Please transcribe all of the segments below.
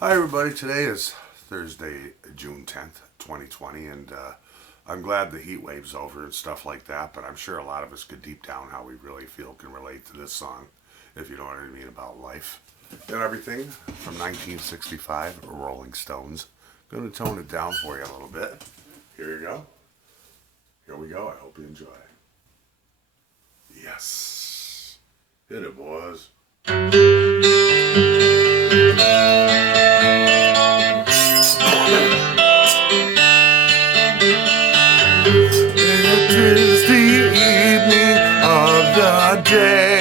Hi everybody, today is Thursday, June 10th, 2020, and I'm glad the heat wave's over and stuff like that, but I'm sure a lot of us could deep down how we really feel can relate to this song, if you know what I mean, about life and everything, from 1965, Rolling Stones. I'm going to tone it down for you a little bit. Here you go. Here we go. I hope you enjoy. Yes. Hit it, boys. It is the evening of the day.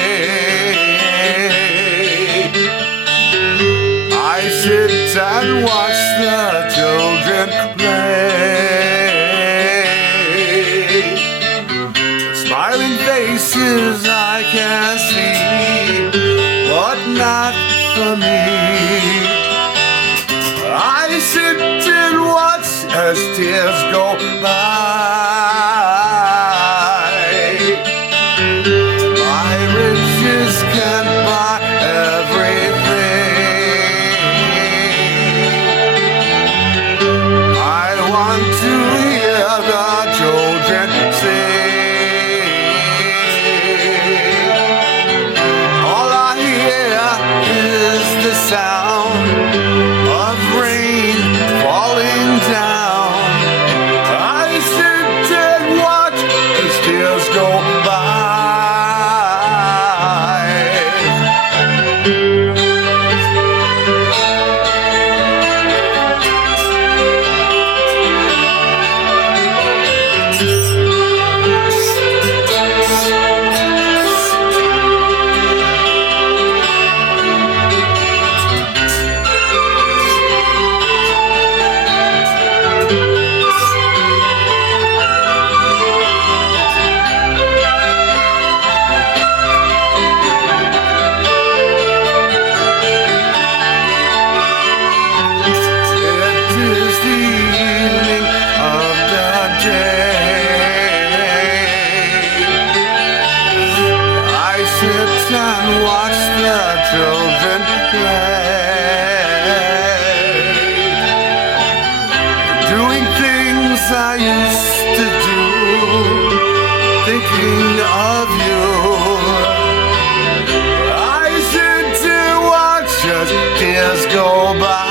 I sit and watch the children play. Smiling faces I can see, but not for me. I sit and watch as tears go by. My riches can't buy everything. I want to hear the children sing. All I hear is the sound of rain falling down. I sit and watch as tears go by. And watch the children play, doing things I used to do, thinking of you. I sit to watch as tears go by.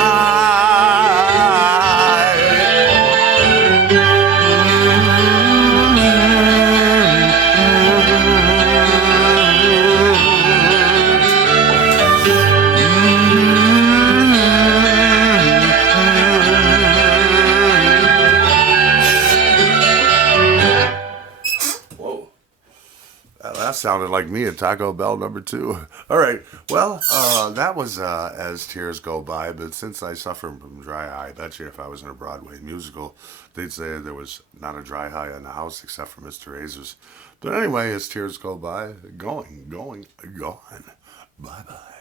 That sounded like me at Taco Bell #2. All right, well, that was As Tears Go By, but since I suffer from dry eye, I bet you if I was in a Broadway musical, they'd say there was not a dry eye in the house except for Mr. Azer's. But anyway, As Tears Go By, gone. Bye-bye.